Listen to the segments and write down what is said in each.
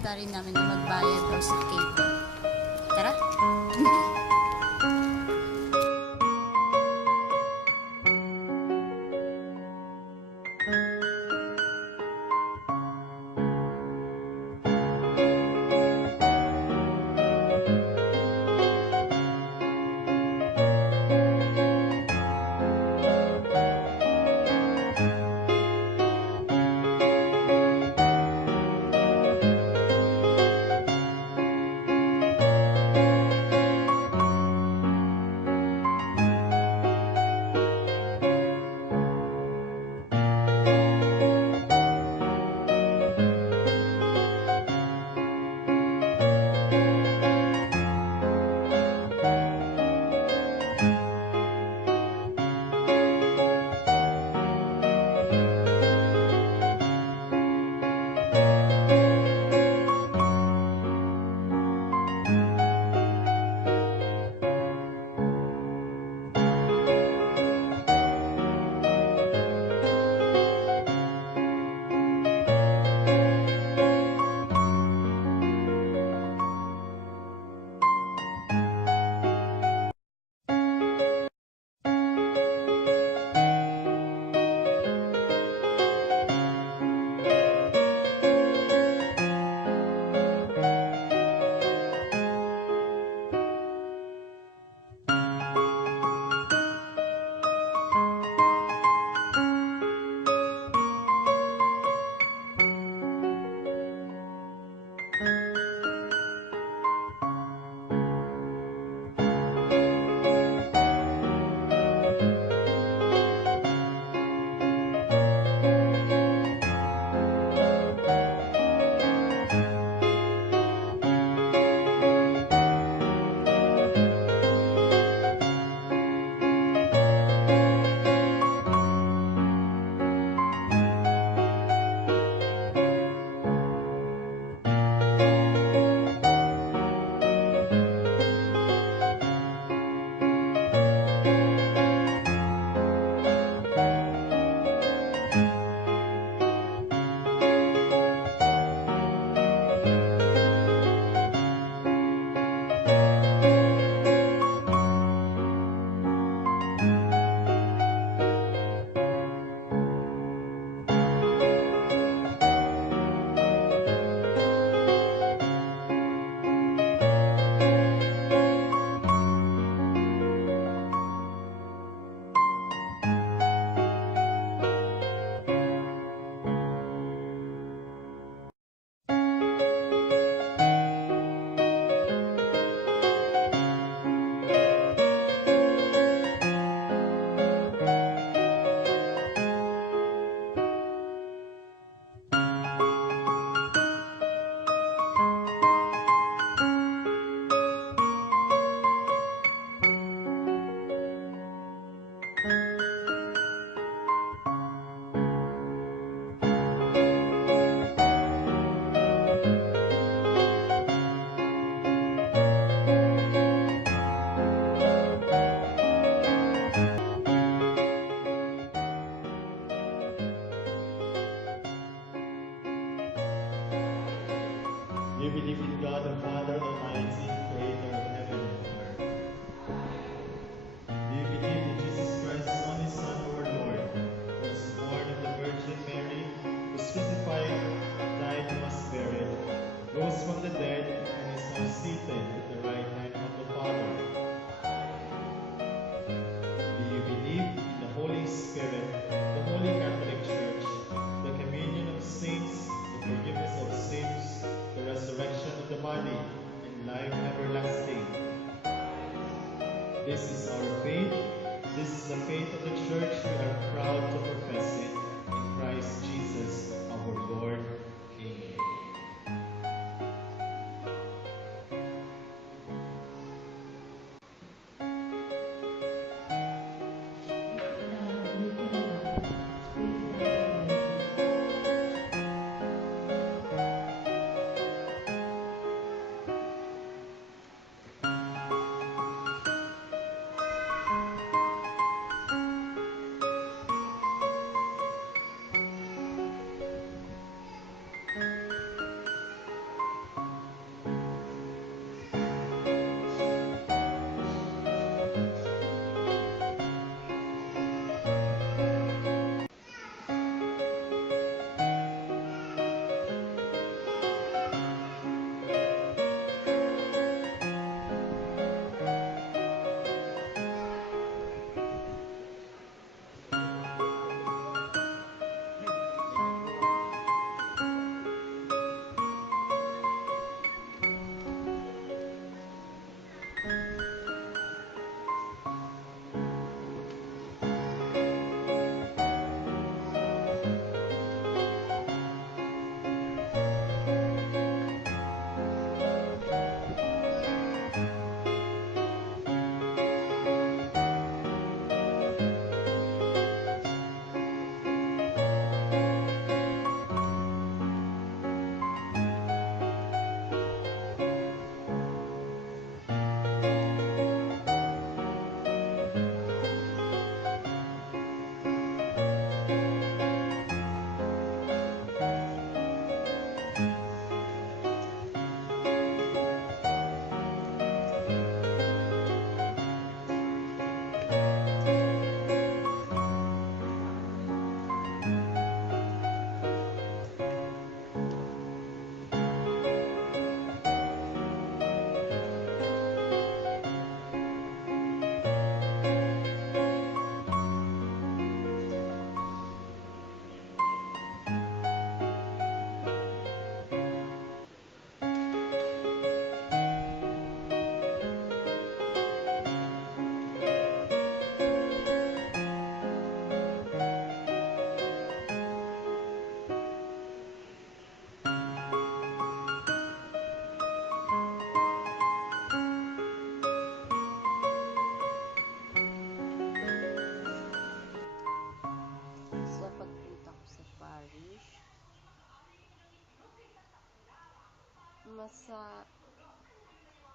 nakita rin namin na magbayad daw sa cable. Tara! We believe in God the Father Almighty, creator of heaven and earth. We believe in Jesus Christ, His only Son, our Lord, who was born of the Virgin Mary, was crucified, died, and was buried, rose from the dead, and is now seated at the right hand of the Father. Do you believe in the Holy Spirit, the Holy Catholic Church, the communion of saints, the forgiveness of sins, the resurrection of the body, and life everlasting? This is our faith. This is the faith of the Church. We are proud to profess it in Christ Jesus, our Lord, King.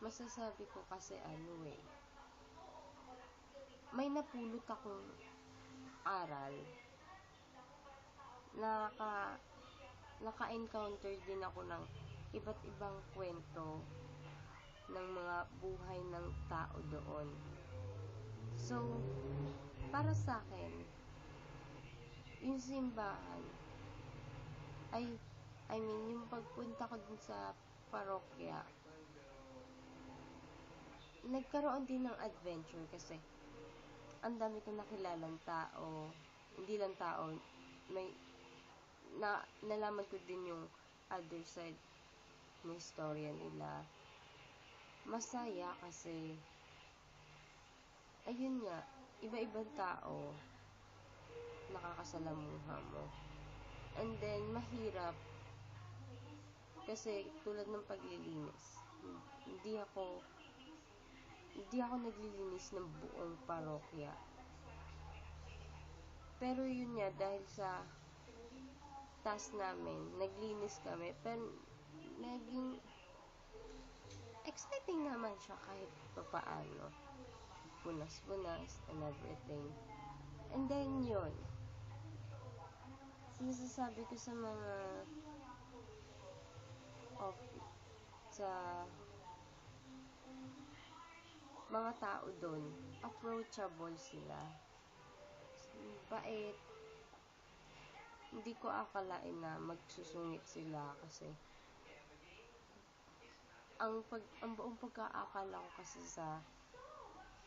masasabi ko kasi may napulot akong aral. Naka-encounter din ako ng iba't ibang kwento ng mga buhay ng tao doon. So, para sa akin, yung simbahan, yung pagpunta ko dun sa parokya, nagkaroon din ng adventure kasi ang dami kong nakilalang tao, hindi lang tao, nalaman ko din yung other side ng istorya nila. Masaya kasi, ayun nga, iba-ibang tao, nakakasalamuha mo. And then, mahirap, kasi tulad ng paglilinis, hindi ako naglilinis ng buong parokya. Pero yun nga, dahil sa task namin, naglinis kami, pero naging exciting naman siya kahit papaano. Punas-punas and everything. And then yun, sinasasabi ko sa mga tao doon, approachable sila. Bait. Hindi ko akalain na magsusungit sila kasi ang buong pagkaakala ko kasi sa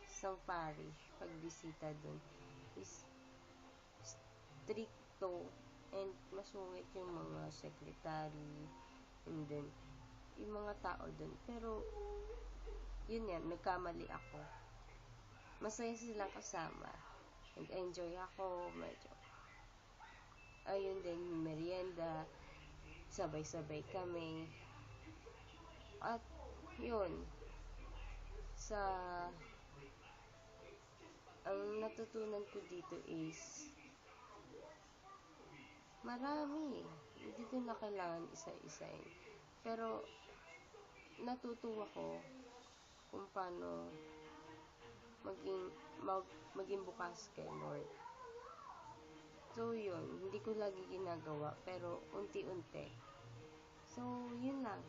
isang parish, pagbisita doon, is stricto and masungit yung mga secretary and then yung mga tao doon. Pero yun yan, nagkamali ako. Masaya silang kasama. Nag-enjoy ako, medyo. Ayun din, merienda, sabay-sabay kami. At yun, ang natutunan ko dito is marami. Hindi ko na kailangan isa-isain. Pero natutuwa ko kung paano maging bukas kay Lord. So, yun. Hindi ko lagi ginagawa, pero unti-unti. So, yun lang.